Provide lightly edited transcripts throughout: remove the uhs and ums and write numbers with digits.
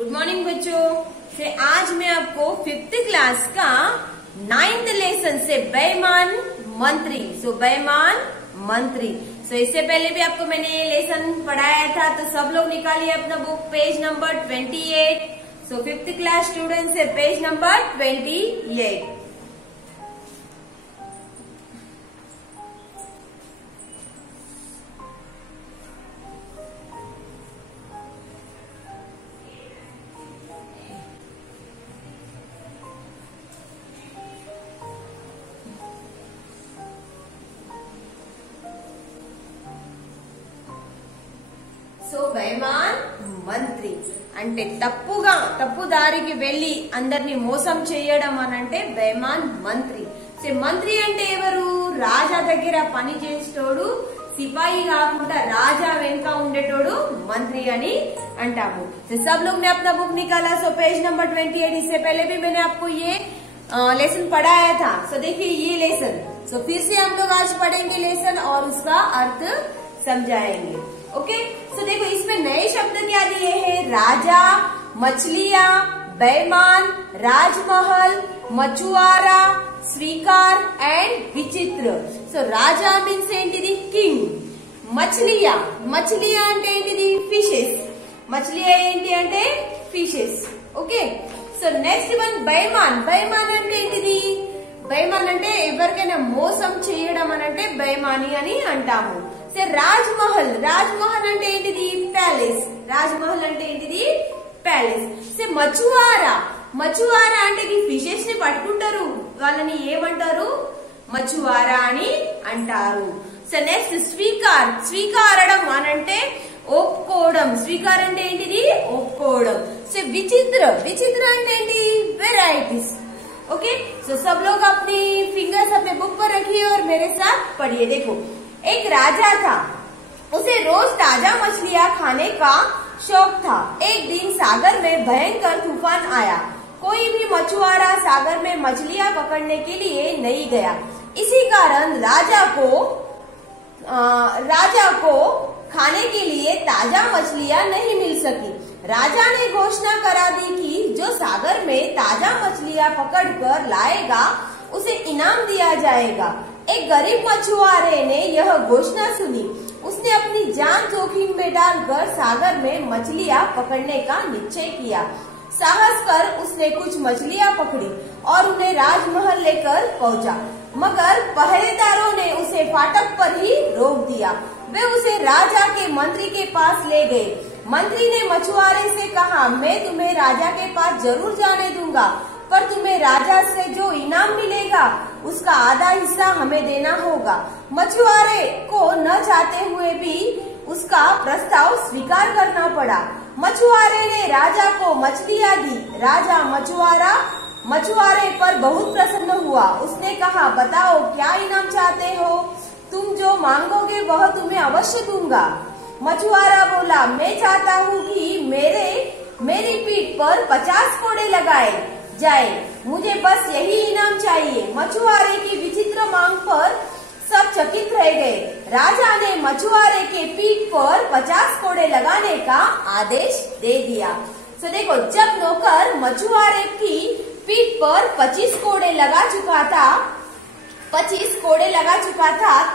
Good morning बच्चों। फिर आज मैं आपको 5th क्लास का 9th लेसन से बेईमान मंत्री बेईमान मंत्री इससे पहले भी आपको मैंने ये लेसन पढ़ाया था, तो सब लोग निकालिए अपना book page number 28। 5th class student से पेज नंबर 28। బైమాన్ మంత్రి అంటే తప్పుదారికి వెళ్లి అందరిని మోసం చేయడం అనంటే బైమాన్ మంత్రి। మంత్రి అంటే ఎవరు? రాజా దగ్గర పని చేసేటోడు, सिपाही కాకుండా రాజా వెనుక ఉండేటోడు మంత్రి అని అంటాము। सब लोग ने अपना बुक निकाला। Page number 28। इससे पहले भी मैंने आपको ये लेसन पढ़ाया था। देखिए ये लेसन। फिर से हम लोग आज पढ़ेंगे लेसन और उसका अर्थ समझाएंगे। ओके। देखो इसमें नए शब्द क्या दिए हैं? राजा, मछलियां, बेईमान, राजमहल, मछुआरा, स्वीकार एंड विचित्र। राजा मीन्स ఏంటిది? కింగ్। మछलियां అంటే ఏంటిది? ఫిషెస్। మछलियां ఏంటి అంటే ఫిషెస్। ఓకే। నెక్స్ట్ వన్ బైమాన్ అంటే ఏంటిది? బైమాన్ అంటే ఎవరికైనా మోసం చేయడం అనంటే బైమాని అని అంటాము। రాజ్మహల్ అంటే ఏంటిది? ప్యాలెస్। రాజ్మహల్ అంటే ఏంటిది? ప్యాలెస్। మछुआरा అంటే ఫిషెస్ ని పట్టుకుంటారు, వాళ్ళని ఏమంటారు? మछुआरा అని అంటారు। నెక్స్ట్ స్వీకారడం అనంటే ఒప్పుకోవడం। స్వీకారం అంటే ఏంటిది? ఒప్పుకోవడం। విచిత్ర అంటే ఏంటి? వెరైటీస్। ओके। सब लोग अपनी फिंगर्स अपने बुक पर रखिए और मेरे साथ पढ़िए। देखो, एक राजा था, उसे रोज ताजा मछलियां खाने का शौक था। एक दिन सागर में भयंकर तूफान आया। कोई भी मछुआरा सागर में मछलियां पकड़ने के लिए नहीं गया। इसी कारण राजा को खाने के लिए ताजा मछलियां नहीं मिल सकी। राजा ने घोषणा करा दी कि जो सागर में ताजा मछलियां पकड़कर लाएगा उसे इनाम दिया जाएगा। एक गरीब मछुआरे ने यह घोषणा सुनी। उसने अपनी जान जोखिम में डालकर सागर में मछलियां पकड़ने का निश्चय किया। साहस कर उसने कुछ मछलियां पकड़ी और उन्हें राजमहल लेकर पहुंचा, मगर पहरेदारों ने उसे फाटक पर ही रोक दिया। वे उसे राजा के मंत्री के पास ले गए। मंत्री ने मछुआरे से कहा, मैं तुम्हें राजा के पास जरूर जाने दूंगा, पर तुम्हें राजा से जो इनाम मिलेगा उसका आधा हिस्सा हमें देना होगा। मछुआरे को न चाहते हुए भी उसका प्रस्ताव स्वीकार करना पड़ा। मछुआरे ने राजा को मछलियां दी। राजा मछुआरे पर बहुत प्रसन्न हुआ। उसने कहा, बताओ क्या इनाम चाहते हो? तुम जो मांगोगे वह तुम्हें अवश्य दूंगा। मछुआरा बोला, मैं चाहता हूँ कि मेरी पीठ पर 50 कोड़े लगाए जाए, मुझे बस यही इनाम चाहिए। मछुआरे की विचित्र मांग पर सब चकित रह गए। राजा ने मछुआरे के पीठ पर 50 कोड़े लगाने का आदेश दे दिया। देखो, जब नौकर मछुआरे की पीठ पर 25 कोड़े लगा चुका था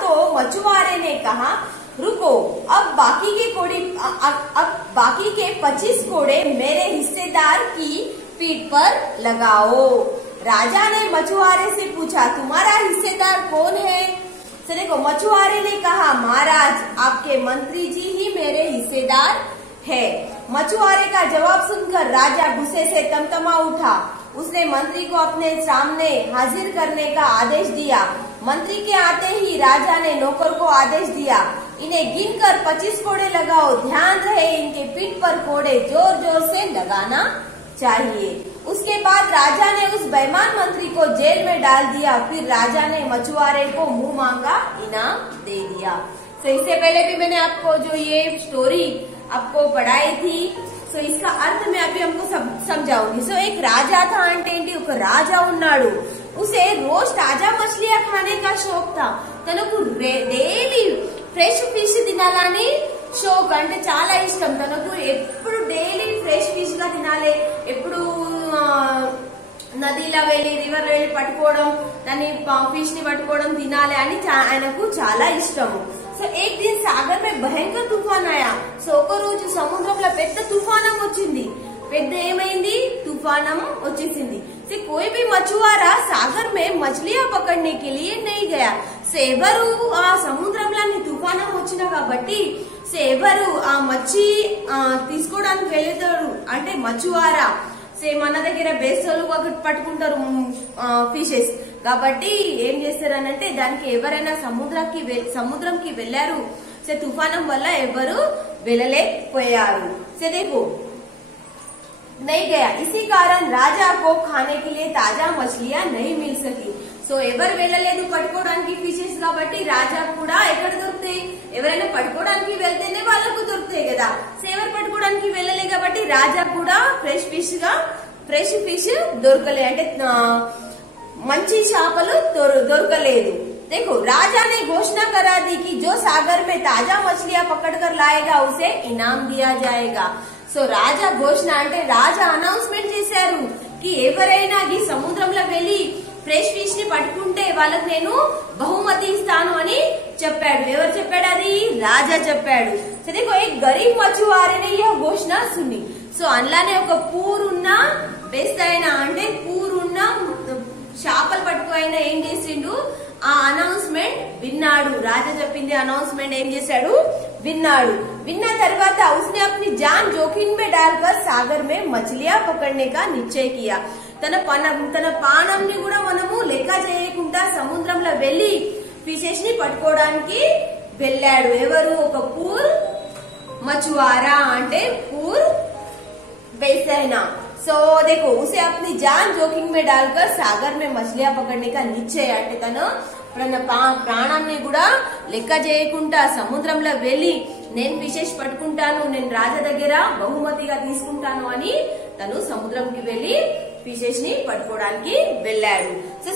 तो मछुआरे ने कहा, रुको, अब बाकी के 25 कोड़े मेरे हिस्सेदार की पीठ पर लगाओ। राजा ने मछुआरे से पूछा, तुम्हारा हिस्सेदार कौन है? देखो, मछुआरे ने कहा, महाराज, आपके मंत्री जी ही मेरे हिस्सेदार है। मछुआरे का जवाब सुनकर राजा गुस्से से तमतमा उठा। उसने मंत्री को अपने सामने हाजिर करने का आदेश दिया। मंत्री के आते ही राजा ने नौकर को आदेश दिया, इन्हें गिनकर 25 कोड़े लगाओ। ध्यान रहे, इनके पीठ पर कोड़े जोर जोर से लगाना चाहिए। उसके बाद राजा ने उस बेईमान मंत्री को जेल में डाल दिया। फिर राजा ने मछुआरे को मुंह मांगा इनाम दे दिया। इससे पहले भी मैंने आपको जो ये स्टोरी आपको पढ़ाई थी, इसका अर्थ मैं अभी हमको समझाऊंगी। एक राजा था అంటే ఏంటి? ఒక రాజా ఉన్నాడు, उसे रोज ताजा मछलियां खाने का शौक था। తనకు డైలీ ఫ్రెష్ ఫిష్ తినాలని షోక్ అంటే చాలా ఇష్టం। తనకు ఎప్పుడు డైలీ ఫ్రెష్ ఫిష్ గా తినాలి నదిలో వెళ్ళి రివర్ వెళ్ళి పట్టుకోవడం, దాన్ని ఫిష్ ని పట్టుకోవడం తినాలి అని ఆయనకు చాలా ఇష్టము. సో ఏక్ దిన్ సాగర్ మే భయంకర తుఫాన్ ఆయా. సో ఒక రోజు సముద్రంలో పెద్ద తుఫానం వచ్చింది. పెద్ద ఏమైంది, తుఫానం వచ్చేసింది. से कोई भी मछुआरा सागर में मछलियां पकड़ने के लिए नहीं गया. సో ఎవరు ఆ సముద్రంలోని తుఫానం వచ్చిన కాబట్టి సో ఎవరు ఆ మచ్చి తీసుకోవడానికి వెళ్ళేటారు అంటే మచ్చువారా. సో మన దగ్గర బేసోలు ఒకటి పట్టుకుంటారు ఫిషెస్ కాబట్టి ఏం చేస్తారనంటే దానికి ఎవరైనా సముద్రంకి వెళ్లారు. సో తుఫానం వల్ల ఎవరు వెళ్ళలేకపోయారు. సో देखो नहीं गया, इसी कारण राजा को खाने के लिए ताजा मछलियां नहीं मिल सकी. సో ఎవరు వెళ్ళలేదు పట్టుకోవడానికి ఫిషెస్ కాబట్టి రాజా కూడా ఎక్కడ దొరుకుతాయి, ఎవరైనా పట్టుకోవడానికి వెళ్తేనే వాళ్ళకు దొరుకుతాయి కదా. సో ఎవరు పట్టుకోవడానికి వెళ్ళలే కాబట్టి రాజా కూడా ఫ్రెష్ ఫిష్ దొరకలే అంటే మంచి చేపలు దొరకలేదు. देखो राजा ने घोषणा करा दी कि जो सागर में ताजा मछलियां पकड़कर लाएगा उसे इनाम दिया जाएगा. సో రాజా ఘోషణ అంటే రాజా అనౌన్స్మెంట్ చేశారు కి ఎవరైనా ఈ సముద్రంలో వెళ్లి ఫ్రెష్ ఫిష్ ని పట్టుకుంటే వాళ్ళకి నేను బహుమతి ఇస్తాను అని చెప్పాడు. ఎవరు చెప్పాడు, అది రాజా చెప్పాడు. సో देखो एक गरीब मछुआरे ने यह घोषणा सुनी. సో అందులోనే ఒక పూరున్న బెస్తైన అంటే పూరున్న చేపలు పట్టుకోయినా ఏం చేసిండు, ఆ అనౌన్స్మెంట్ విన్నాడు. రాజా చెప్పింది అనౌన్స్మెంట్ ఏం చేశాడు, విన్నాడు. విన్న తర్వాత उसने अपनी जान जोखिम में डालकर सागर में मछलियां पकड़ने का निश्चय किया. తన ప్రాణంని కూడా మనము లెక్క చేయకుండా సముద్రంలో వెళ్లి ఫిషెస్ ని పట్టుకోవడానికి వెళ్ళాడు. ఎవరు, ఒక పూర్ మచువారా అంటే పూర్ బేసైనా. సో देखो उसे अपनी जान जोखिम में डालकर सागर में मछलियां पकड़ने का निश्चय అంటే తను ప్రాణాన్ని కూడా లెక్క చేయకుండా సముద్రంలో వెళ్లి నేను ఫిషెస్ పట్టుకుంటాను, నేను రాజా దగ్గర బహుమతిగా తీసుకుంటాను అని తను సముద్రంకి వెళ్లి ఫిషెస్ ని పట్టుకోవడానికి వెళ్ళాడు. సో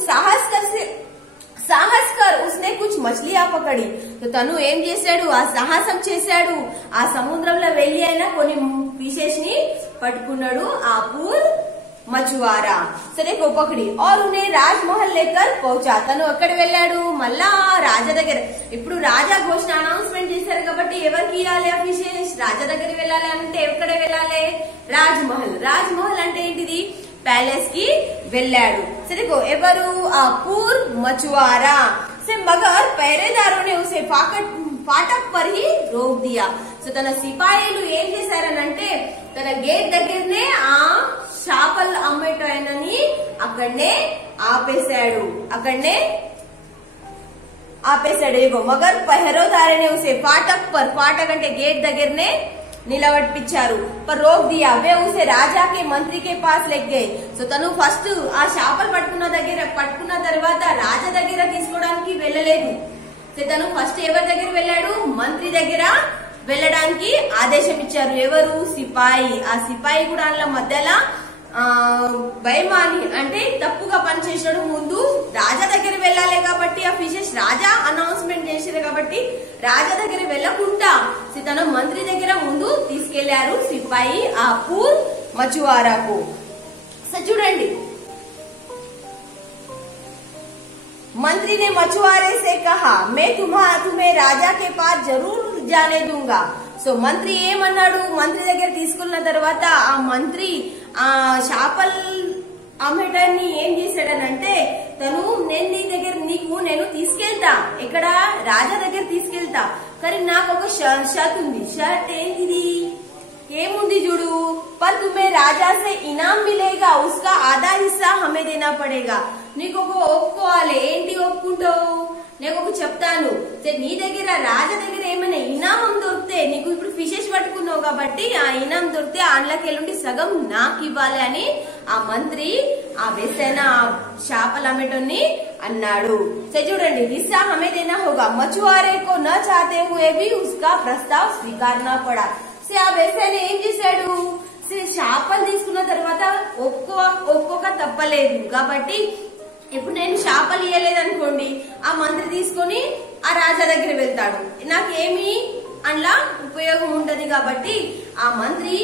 సాహస్ కర్ ఉస్నే కుచ్ మछलियां పకడి. సో తను ఏం చేశాడు, ఆ సాహసం చేశాడు. ఆ సముద్రంలో వెళ్లి అయినా కొన్ని ఫిషెస్ ని పట్టుకున్నాడు ఆ పూర్ మచువారా. సో देखो పకడి और उन्हें రాజ్మహల్ లేకర్ పहुंचा. తను ఎక్కడ వెళ్ళాడు, మళ్ళా రాజా దగ్గర. ఇప్పుడు రాజా ఘోషణ అనౌన్స్మెంట్ చేశారు కాబట్టి ఎవరికి ఇవ్వాలి ఆ ఫిషెస్, రాజా దగ్గర వెళ్ళాలి అంటే ఎక్కడ వెళ్ళాలి, రాజ్మహల్. రాజ్మహల్ అంటే ఏంటిది, पैलेस की వెళ్ళాడు. సో देखो ఎవరు, ఆ పూర్ మచువారా. से मगर पहरेदारों ने उसे फाटक पर ही रोक दिया. సో తన సిపాయిలు ఏం చేశారనంటే తన గేట్ దగ్గరనే ఆ చేపలు అమ్మేటాయనని అక్కడనే ఆపేశాడు. ఏగో మగర్ పహరోదారనే ఉసే फाटक पर, फाटक అంటే గేట్ దగ్గరనే నిలబడిపించారు. పర్ రోక్ దియా. వే ఉసే రాజా కే మంత్రి కే పాస్ లెగ్ గయే. సో తను ఫస్ట్ ఆ చేపలు పట్టుకున్న తర్వాత రాజా దగ్గర తీసుకోవడానికి వెళ్ళలేదు. సో తను ఫస్ట్ ఎవరి దగ్గర వెళ్ళాడు, మంత్రి దగ్గర వెళ్ళడానికి ఆదేశం ఇచ్చారు. ఎవరు, సిపాయి. ఆ సిపాయి కూడా అందులో మధ్యలో బైమాని అంటే తప్పుగా పనిచేసాడు. ముందు రాజా దగ్గర వెళ్ళాలి కాబట్టి ఆ ఫిషెస్ రాజా అనౌన్స్మెంట్ చేశారు కాబట్టి రాజా దగ్గర వెళ్ళకుండా తన మంత్రి దగ్గర ముందు తీసుకెళ్లారు సిపాయి ఆ పూర్ మచువారాకు. సో చూడండి, मंत्री ने मछुआरे से कहा मैं तुम्हें राजा के पास जरूर जाने दूंगा. సో మంత్రి ఏమన్నాడు, మంత్రి దగ్గర తీసుకున్న తర్వాత ఆ మంత్రి ఆ చేపల్ అమ్మేటాన్ని ఏం చేశాడనంటే తను నేను తీసుకెళ్తా, ఎక్కడ, రాజా దగ్గర తీసుకెళ్తా, కానీ నాకు ఒక షర్ట్ ఉంది. షర్ట్ ఏంటిది, ఏముంది చూడు, पर तुम्हें राजा से इनाम मिलेगा, उसका आधा हिस्सा हमें देना पड़ेगा. నీకు ఒక ఒప్పుకోవాలి. ఏంటి ఒప్పుకుంటావు, నేను ఒక చెప్తాను. నీ దగ్గర రాజా దగ్గర ఏమైనా ఇనామం దొరికితే, నీకు ఇప్పుడు ఫిషెస్ పట్టుకున్నావు కాబట్టి ఆ ఇనాం దొరికితే అందులోకెళ్ళుండి సగం నాకు ఇవ్వాలి అని ఆ మంత్రి ఆ వేసైన చేపలు అమ్మేటోని అన్నాడు. చూడండి, हिस्सा हमें देना होगा. मछुआरे को न चाहते हुए भी उसका प्रस्ताव स्वीकारना पड़ा. ఆ వేసైన ఏం చేశాడు, చేపలు తీసుకున్న తర్వాత ఒక్కొక్క తప్పలేదు కాబట్టి ఇప్పుడు నేను చేపలు ఇయ్యలేదు అనుకోండి, ఆ మంత్రి తీసుకొని ఆ రాజా దగ్గర వెళ్తాడు, నాకేమి అందులో ఉపయోగం ఉంటది కాబట్టి ఆ మంత్రి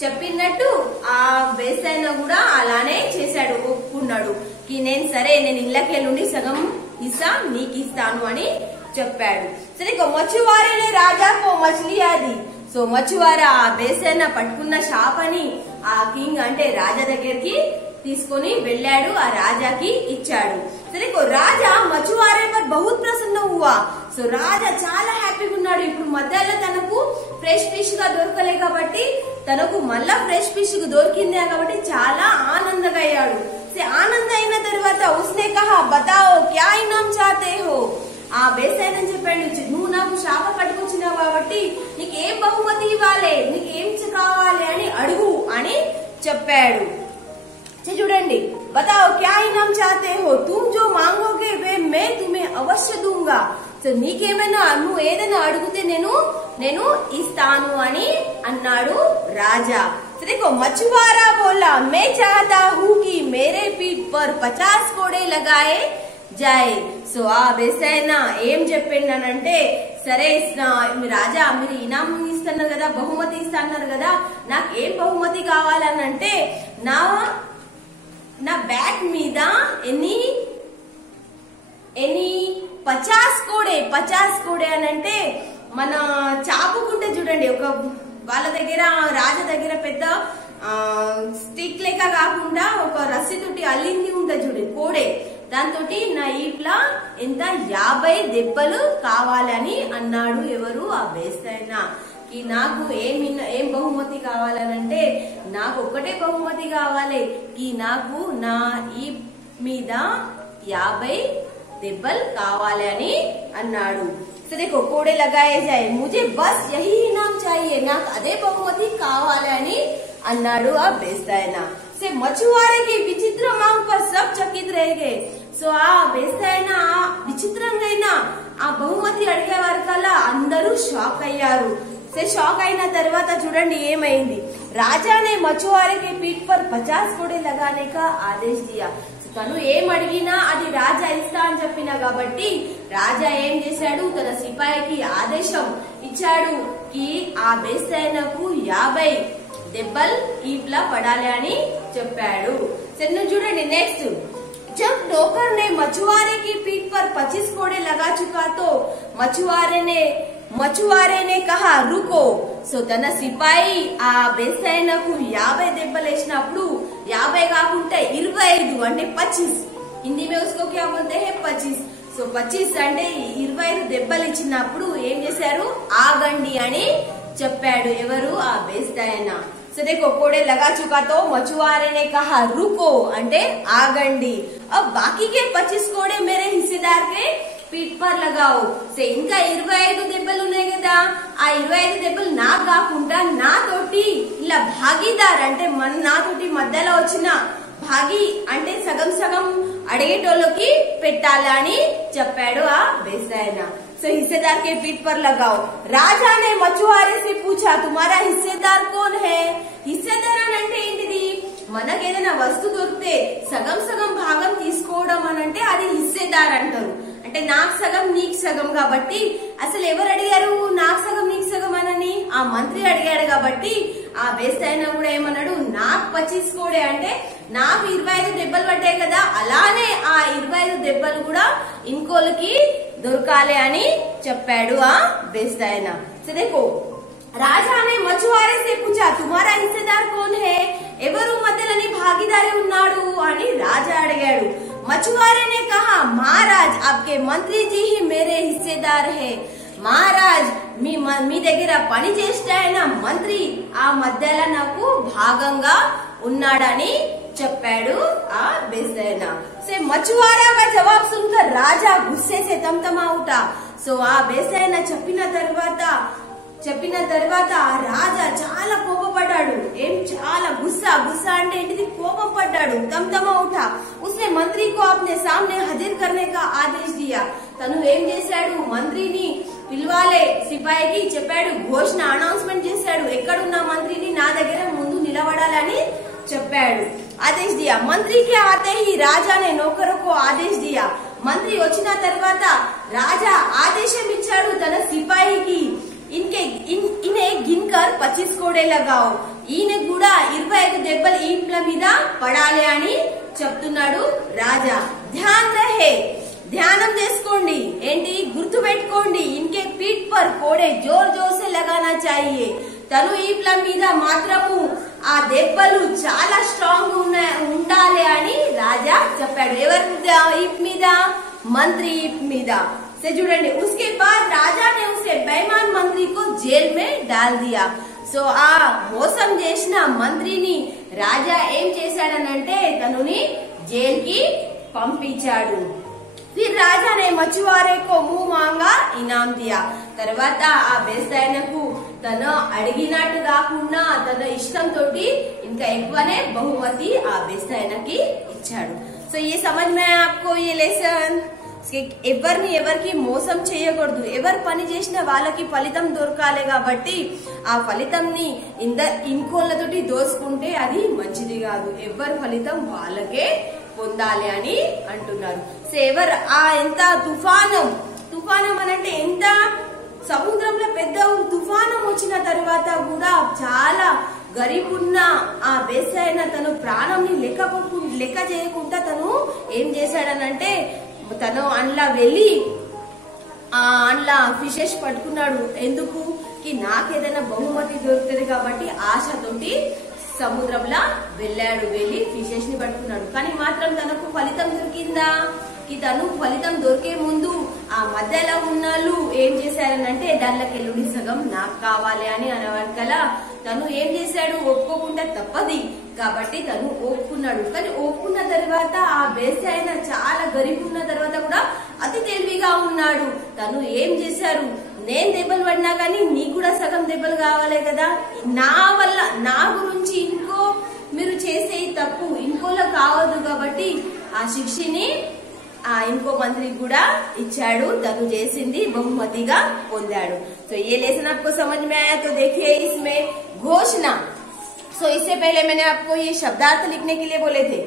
చెప్పినట్టు ఆ బేసైన కూడా అలానే చేశాడు, ఒప్పుకున్నాడు. నేను సరే నేను ఇళ్ళకెళ్ళుండి సగం హిస్సా నీకు ఇస్తాను అని చెప్పాడు. సరే మచ్చువారేనే రాజాకో మచిలియాది. సో మచ్చువార ఆ బేసైన పట్టుకున్న షాపని ఆ కింగ్ అంటే రాజా దగ్గరికి తీసుకొని వెళ్ళాడు, ఆ రాజాకి ఇచ్చాడు. సరే రాజా మచ్చువారే పర్ బహుత్ ప్రసన్న హువా. సో రాజా చాలా హ్యాపీగా ఉన్నాడు. ఇప్పుడు మధ్యలో తనకు ఫ్రెష్ ఫిష్ గా దొరకలే కాబట్టి తనకు మళ్ళా ఫ్రెష్ ఫిష్ దొరికిందే కాబట్టి చాలా ఆనందంగా అయ్యాడు. ఆనంద అయిన తర్వాత ఉస్నే కహా బతాओ క్యా ఇనామ్ చాతే హో. ఆ బేసైన చెప్పాడు, నువ్వు నాకు శాప పట్టుకొచ్చినావు కాబట్టి నీకేం బహుమతి ఇవ్వాలి, నీకేం కావాలి అని అడుగు అని చెప్పాడు. చూడండి, బతాओ క్యా ఇనామ్ చాతే హో, తుమ్ జో మాంగోగే వే మే తుమ్హే అవశ్య దూంగా. సో నీకేమైనా నువ్వు ఏదైనా అడిగితే నేను ఇస్తాను అని అన్నాడు రాజా. మచ్చువారా బోలా మే చాహతా హూ కి మేరే పీఠ్ పర్ 50 కోడే లగాయే జాయ్. సో ఆ బేసైన ఏం చెప్పిండనంటే, సరే రాజా మీరు ఇనాం ఇస్తున్నారు కదా, బహుమతి ఇస్తున్నారు కదా, నాకు ఏం బహుమతి కావాలనంటే నా బ్యాక్ మీద ఎన్ని 50 కోడే అనంటే మన చాపుకుంటే చూడండి, ఒక వాళ్ళ దగ్గర రాజా దగ్గర పెద్ద స్టిక్ లెక్క కాకుండా ఒక రస్సి తోటి అల్లింది ఉంటుంది చూడండి కోడే, దాంతో నా ఈప్లా ఎంత 50 దెబ్బలు కావాలని అన్నాడు. ఎవరు? ఆ బేసైన. నాకు ఏం బహుమతి కావాలనంటే నాకు ఒక్కటే బహుమతి కావాలి, నాకు నా ఈ మీద 50 దెబ్బలు కావాలి అని అన్నాడు. సరే కోడే లగాయే జాయే, ముझे బస్ యహీ ఇనామ్ చాహియే, నాకు అదే బహుమతి కావాలి అని అన్నాడు ఆ బేసైన. సే మచ్చువారేకి విచిత్ర మాంగ్ పర్ సబ్ చకిత్ రేగే. సో ఆ బేసైన విచిత్రంగా ఆ బహుమతి అడిగే వరకల్లా అందరూ షాక్ అయ్యారు. షాక్ అయిన తర్వాత చూడండి ఏమైంది, రాజానే మచ్చువారేకి పీఠ్ పర్ 50 కోడే లగానే కా ఆదేశ్ దియా. తను ఏం అడిగినా అది రాజా ఇస్తా అని చెప్పినా కాబట్టి రాజా ఏం చేశాడు, తన సిపాయికి ఆదేశం ఇచ్చాడు కి ఆ బేసైనకు 50 దెబ్బలు ఈప్లా పడాలి అని చెప్పాడు. సరే చూడండి నెక్స్ట్, जब नौकर ने मछुआरे की पीठ पर 25 कोड़े लगा चुका तो మచ్చువారే నే కహా రుకో. సో తన సిపాయి ఆ బేసైనకు 50 దెబ్బలు వేసినప్పుడు 50 కాకుండా 25 అంటే 25, హిందీ మే ఉస్కో క్యా బోల్తే హై 25. సో 25 అంటే 25 దెబ్బలు ఇచ్చినప్పుడు ఏం చేశారు, ఆగండి అని చెప్పాడు. ఎవరు? ఆ బేసైన. సో देखो कोड़े लगा चुका तो मछुआरे ने कहा रुको అంటే ఆగండి. अब बाकी के 25 कोड़े मेरे हिस्सेदार के పీఠ్ పర్ లగాओ. సో ఇంకా 25 దెబ్బలు ఉన్నాయి కదా, ఆ 25 దెబ్బలు నాకు కాకుండా నాతోటి ఇలా భాగీదార్ అంటే నాతోటి మధ్యలో వచ్చిన భాగి అంటే సగం సగం అడిగేటోళ్ళకి పెట్టాలని చెప్పాడు ఆ బేసైన. సో हिस्सेदार के पीठ पर लगाओ. राजा ने मछुआरे से पूछा तुम्हारा हिस्सेदार कौन है. హిస్సేదార్ అంటే ఏంటిది, మనకేదైనా వస్తువు దొరికితే సగం సగం భాగం తీసుకోవడం అనంటే అది హిస్సేదార్ అంటారు. అంటే నాకు సగం నీకు సగం కాబట్టి అసలు ఎవరు అడిగారు నాకు సగం నీకు సగం అనని, ఆ మంత్రి అడిగాడు కాబట్టి ఆ బేసైన కూడా ఏమన్నాడు, నాకు 25 కోడే అంటే నాకు 25 దెబ్బలు పడ్డాయి కదా, అలానే ఆ 25 దెబ్బలు కూడా ఇంకోళ్ళకి దొరకాలి అని చెప్పాడు ఆ బేసైన. సో देखो राजा ने मछुआरे से पूछा तुम्हारा हिस्सेदार कौन है. ఎవరు మధ్యలోని భాగీదారి ఉన్నాడు అని రాజా అడిగాడు. मछुआरे ने कहा महाराज आपके मंत्री जी ही मेरे हिस्सेदार है. మహారాజ్ మీ దగ్గర పని చేసే ఆయన మంత్రి ఆ మధ్యలో నాకు భాగంగా ఉన్నాడని చెప్పాడు ఆ బేసైన. సో మచ్చువారా కా జవాబ్ సున్కర్ రాజా గుస్సే సే తమతమా ఉఠా. సో ఆ బేసైన చెప్పిన తర్వాత రాజా చాలా కోపపడ్డాడు. చాలా గుస్సా అంటే ఏంటిది, కోపం పడ్డాడు. తమతమా ఉఠా. ఉస్నే మంత్రి కో అప్నే సామ్నే హజిర్ కర్నే కా ఆదేశ్ దియా. తను ఏం చేశాడు, మంత్రిని పిలవాలే సిపాయికి చెప్పాడు, ఘోషణ అనౌన్స్మెంట్ చేశాడు, ఎక్కడున్న మంత్రిని నా దగ్గర ముందు నిలబడాలని చెప్పాడు. ఆదేశ్ దియా. మంత్రికి ఆతే హీ రాజానే నౌకరుకు ఆదేశ్ దియా. మంత్రి వచ్చిన తర్వాత రాజా ఆదేశం ఇచ్చాడు తన సిపాయికి, इन्हें गिनकर 25 कोड़े लगाओ. ఈయన కూడా 25 దెబ్బలు ఈట్ల మీద పడాలి అని చెప్తున్నాడు రాజా. ధ్యాన్ రహే, ధ్యానం చేసుకోండి, ఏంటి గుర్తు పెట్టుకోండి. ఇన్కే పీఠ్ పర్ కోడే జోర్ జోర్ సే లగానా చాహియే. తను ఈప్ల మీద మాత్రము ఆ దెబ్బలు చాలా స్ట్రాంగ్ ఉండాలి అని రాజా చెప్పాడు. ఎవరి ఈప్ మీద? మంత్రి ఈప్ మీద. से చూడండి, उसके बाद राजा ने उसे बेईमान मंत्री को जेल में डाल दिया. సో ఆ మోసం చేసిన మంత్రిని రాజా ఏం చేశాడనంటే తనుని జైల్ కి పంపించాడు. फिर राजा ने मछुआरे को मुंह मांगा इनाम दिया. తర్వాత ఆ బేస్తాయనకు తను అడిగినట్టు కాకుండా తన ఇష్టంతో ఇంకా ఎక్కువనే బహుమతి ఆ బేస్తాయనకి ఇచ్చాడు. సో ఈ समझ में आपको ये लेसन ఎవరికి మోసం చేయకూడదు. ఎవరు పని చేసిన వాళ్ళకి ఫలితం దొరకాలి కాబట్టి ఆ ఫలితంని ఇంకోళ్ళతోటి దోసుకుంటే అది మంచిది కాదు. ఎవరి ఫలితం వాళ్ళకే పొందాలి అని అంటున్నారు. సో ఎవరు ఎంత తుఫానం అనంటే ఎంత సముద్రంలో పెద్ద తుఫానం వచ్చిన తర్వాత కూడా చాలా గరీబున్న ఆ బేసాయన తను ప్రాణంని లెక్క చేయకుండా తను ఏం చేశాడనంటే తను అందులో వెళ్ళి అందులో ఫిషెస్ పట్టుకున్నాడు. ఎందుకు? నాకేదైనా బహుమతి దొరుకుతుంది కాబట్టి ఆశతోటి సముద్రంలో వెళ్ళాడు. వెళ్ళి ఫిషెస్ ని పట్టుకున్నాడు. కానీ మాత్రం తనకు ఫలితం దొరికిందా? తను ఫలితం దొరికే ముందు ఆ మధ్యలో ఉన్నోళ్ళు ఏం చేశారనంటే దానిలోకెళ్ళి సగం నాకు కావాలి అని అనవరకల తను ఏం చేశాడు? ఒప్పుకోకుండా తప్పది కాబట్టి తను ఒప్పుకున్నాడు. కానీ ఒప్పుకున్న తర్వాత ఆ బేసాయన చాలా గరీబ్ ఉన్న తర్వాత కూడా అతి తెలివిగా ఉన్నాడు. తను ఏం చేశారు? నేను దెబ్బలు పడినా కానీ నీకు కూడా సగం దెబ్బలు కావాలి కదా, నా వల్ల నా గురించి ఇంకో మీరు చేసే తప్పు ఇంకోలో కావద్దు కాబట్టి ఆ శిక్షని ఇంకో మంత్రికి కూడా ఇచ్చాడు. తను చేసింది బహుమతిగా పొందాడు. तो ये लेसन आपको समझ में आया? तो देखिए इसमें घोषणा. सो इससे पहले मैंने आपको ये शब्दार्थ लिखने के लिए बोले थे.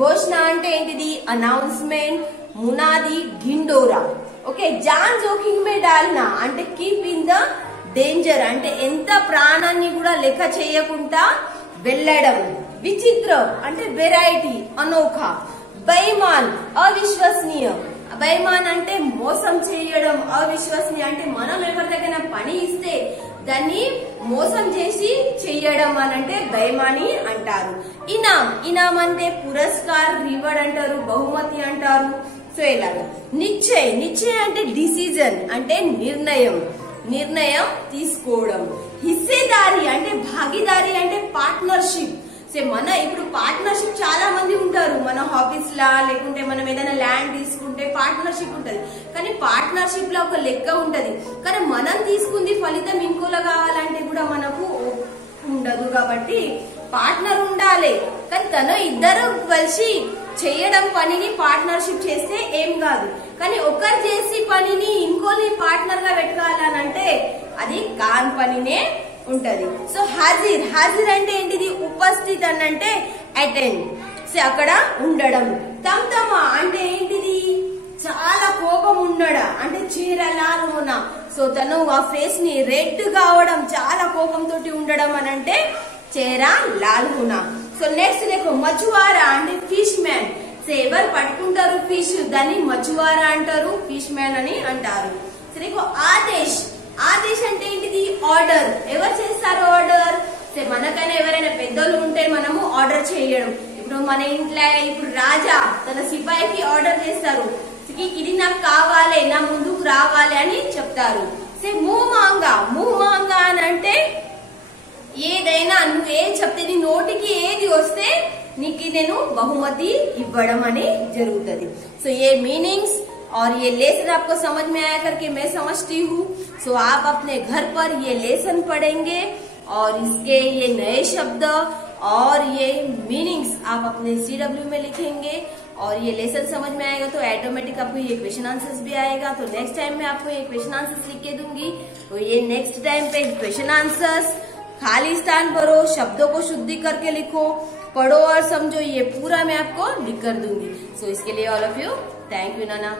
घोषणा అంటే ఏంటిది? అనౌన్స్మెంట్, మునాది, ఢిండోరా. ఓకే, జాన్ జోకింగ్ మే డాల్నా అంటే కీప్ ఇన్ ద డేంజర్ అంటే ఎంత ప్రాణాన్ని కూడా లెక్క చేయకుండా వెళ్ళడం. విచిత్రం అంటే వెరైటీ, అనోఖా. బేईमान అవిశ్వసనీయ. బేईमान అంటే మోసం చేయడం, అవిశ్వసనీయ అంటే మనం ఎవరికైనా పని ఇస్తే దాన్ని మోసం చేసి చెయ్యడం అని అంటే బేईमानी అంటారు. ఇనాం అంటే పురస్కార్, రివార్డ్ అంటారు, బహుమతి అంటారు. సో ఇలాగా. నిశ్చయ అంటే డిసిజన్ అంటే నిర్ణయం తీసుకోవడం. హిస్సేదారి అంటే భాగీదారి అంటే పార్ట్నర్షిప్. మన ఇప్పుడు పార్ట్నర్షిప్ చాలా మంది ఉంటారు. మన ఆఫీస్ లా లేకుంటే మనం ఏదైనా ల్యాండ్ తీసుకుంటే పార్ట్నర్షిప్ ఉంటది. కానీ పార్ట్నర్షిప్ లో ఒక లెక్క ఉంటది. కానీ మనం తీసుకుంది ఫలితం ఇంకోలా కావాలంటే కూడా మనకు ఉండదు. కాబట్టి పార్ట్నర్ ఉండాలి. కానీ తను ఇద్దరు కలిసి చేయడం పనిని పార్ట్నర్షిప్ చేస్తే ఏం కాదు. కానీ ఒకరు చేసి పనిని ఇంకోని పార్ట్నర్ గా పెట్టుకోవాలనంటే అది కాని పనినే ఉంటది. సో హాజీర్ అంటే ఏంటిది? ఉపస్థితి అని అంటే అటెండ్. సో అక్కడ ఉండడం. తమ అంటే ఏంటిది? చాలా కోపం ఉండడా అంటే చీరలాలున. సో తను ఆ ఫేస్ ని రెడ్ కావడం, చాలా కోపంతో ఉండడం అని అంటే చేరా లాల్ హునా. సో నెక్స్ట్ రేపు మచువారా అంటే ఫిష్ మ్యాన్. సో ఎవరు పట్టుకుంటారు ఫిష్ దాన్ని మచువారా అంటారు, ఫిష్ మ్యాన్ అని అంటారు. సో రేపు ఆదేశ్ అంటే ఏంటిది? ఆర్డర్. ఎవరు చేస్తారు ఆర్డర్? మనకైనా ఎవరైనా పెద్దోళ్ళు ఉంటే మనము ఆర్డర్ చేయడం. ఇప్పుడు మన ఇంట్లో ఇప్పుడు రాజా తన సిపాయికి ఆర్డర్ చేస్తారు, ఇది నాకు కావాలి, నా ముందుకు రావాలి అని చెప్తారు. ముహ్ మాంగా అని అంటే ఏదైనా నువ్వు ఏం చెప్తే నీ నోటికి ఏది వస్తే నీకు నేను బహుమతి ఇవ్వడం అని జరుగుతుంది. సో ఏ మీనింగ్స్ और ये लेसन आपको समझ में आया करके मैं समझती हूँ. सो आप अपने घर पर ये लेसन पढ़ेंगे और इसके ये नए शब्द और ये मीनिंग्स आप अपने CW में लिखेंगे और ये लेसन समझ में आएगा तो ऑटोमेटिक आपको ये क्वेश्चन आंसर्स भी आएगा. तो नेक्स्ट टाइम मैं आपको ये क्वेश्चन आंसर्स लिख के दूंगी. तो ये नेक्स्ट टाइम पे क्वेश्चन आंसर्स खाली स्थान भरो, शब्दों को शुद्धि करके लिखो, पढ़ो और समझो. ये पूरा मैं आपको लिख कर दूंगी. सो इसके लिए all of you thank you Nana.